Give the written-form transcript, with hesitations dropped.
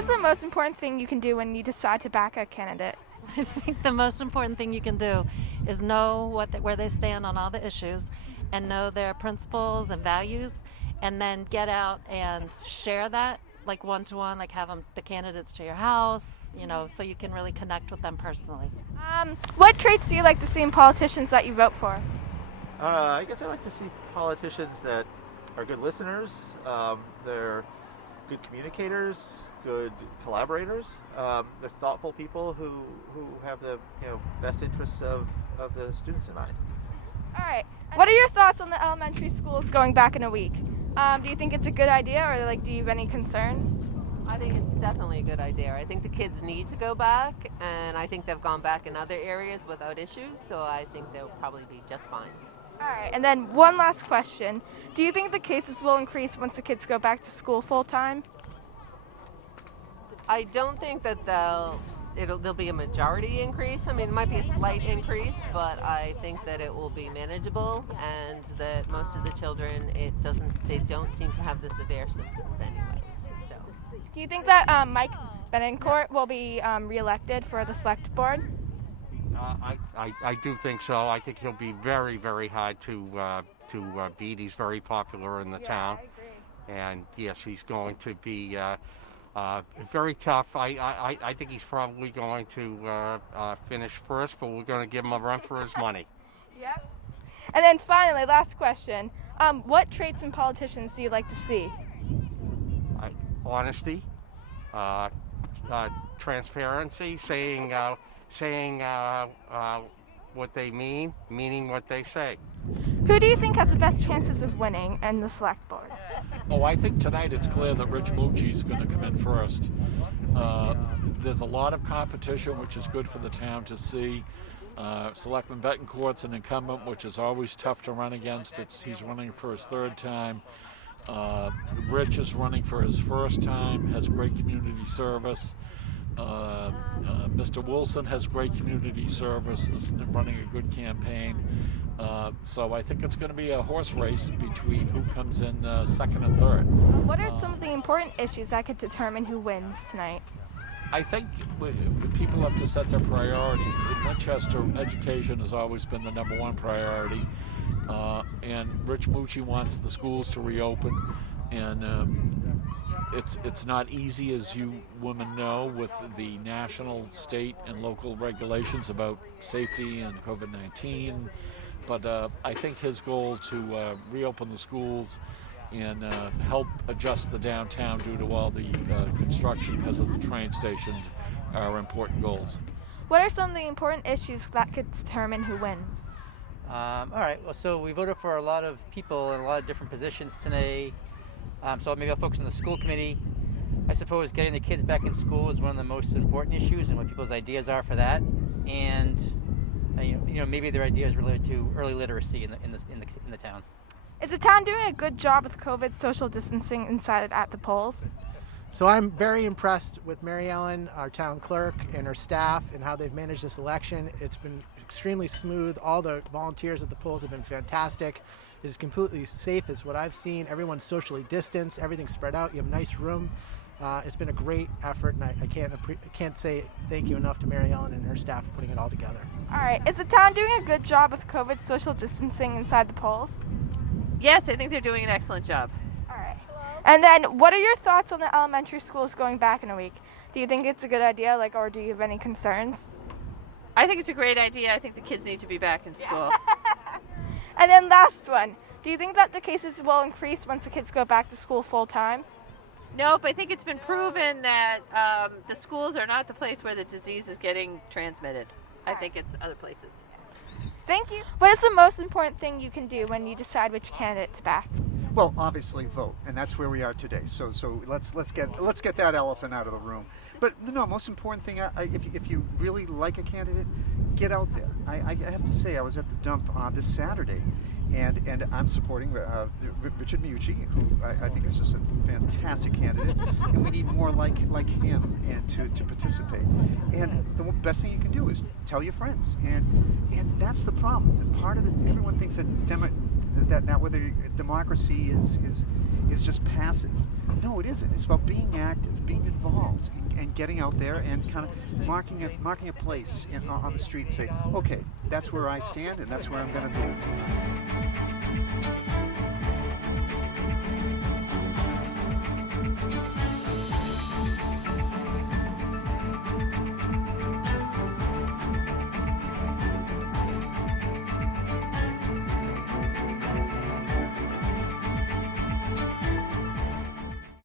is the most important thing you can do when you decide to back a candidate? I think the most important thing you can do is know where they stand on all the issues and know their principles and values, and then get out and share that, like one-to-one, like have the candidates to your house, so you can really connect with them personally. What traits do you like to see in politicians that you vote for? I guess I like to see politicians that are good listeners, they're good communicators, good collaborators. They're thoughtful people who have the best interests of the students in mind. All right. What are your thoughts on the elementary schools going back in a week? Do you think it's a good idea, or do you have any concerns? I think it's definitely a good idea. I think the kids need to go back, and I think they've gone back in other areas without issues, so I think they'll probably be just fine. All right. And then one last question. Do you think the cases will increase once the kids go back to school full time? I don't think that there'll be a majority increase. I mean, it might be a slight increase, but I think that it will be manageable, and that most of the children, they don't seem to have the severe symptoms anyways. So, do you think that Mike Benencourt will be reelected for the select board? I do think so. I think he'll be very, very hard to beat. He's very popular in the town. I agree. And yes, he's going to be very tough. I think he's probably going to finish first, but we're going to give him a run for his money. Yep. And then finally, last question. What traits in politicians do you like to see? Honesty, transparency, saying what they mean, meaning what they say. Who do you think has the best chances of winning in the select board? Oh, I think tonight it's clear that Rich Mucci's going to come in first. There's a lot of competition, which is good for the town to see. Selectman Betancourt's an incumbent, which is always tough to run against. He's running for his third time. Rich is running for his first time, has great community service. Mr. Wilson has great community service, is running a good campaign. So I think it's going to be a horse race between who comes in second and third. What are some of the important issues that could determine who wins tonight? I think people have to set their priorities. In Winchester, education has always been the number one priority. And Rich Mucci wants the schools to reopen. And it's not easy, as you women know, with the national, state, and local regulations about safety and COVID-19. But I think his goal to reopen the schools and help adjust the downtown due to all the construction because of the train station are important goals. What are some of the important issues that could determine who wins? All right, well, so we voted for a lot of people in a lot of different positions today. So maybe I'll focus on the school committee. I suppose getting the kids back in school is one of the most important issues, and what people's ideas are for that. And maybe their ideas related to early literacy in the town. Is the town doing a good job with COVID social distancing inside at the polls? So I'm very impressed with Mary Ellen, our town clerk, and her staff, and how they've managed this election. It's been extremely smooth. All the volunteers at the polls have been fantastic. It is completely safe, is what I've seen. Everyone's socially distanced. Everything's spread out. You have a nice room. It's been a great effort, and I can't say thank you enough to Mary Ellen and her staff for putting it all together. All right. Is the town doing a good job with COVID social distancing inside the polls? Yes, I think they're doing an excellent job. All right. And then what are your thoughts on the elementary schools going back in a week? Do you think it's a good idea, or do you have any concerns? I think it's a great idea. I think the kids need to be back in school. And then last one. Do you think that the cases will increase once the kids go back to school full time? Nope, I think it's been proven that the schools are not the place where the disease is getting transmitted. I think it's other places. Thank you. What is the most important thing you can do when you decide which candidate to back? Well, obviously vote, and that's where we are today. So let's get that elephant out of the room. But no, most important thing, if you really like a candidate, get out there. I have to say, I was at the dump this Saturday, and I'm supporting Richard Mucci, who I think is just a fantastic candidate, and we need more like him and to participate. And the best thing you can do is tell your friends, and that's the problem. Part of everyone thinks that whether democracy is is just passive. No, it isn't. It's about being active, being involved, and getting out there and kind of marking a place on the street and say, okay, that's where I stand and that's where I'm going to be.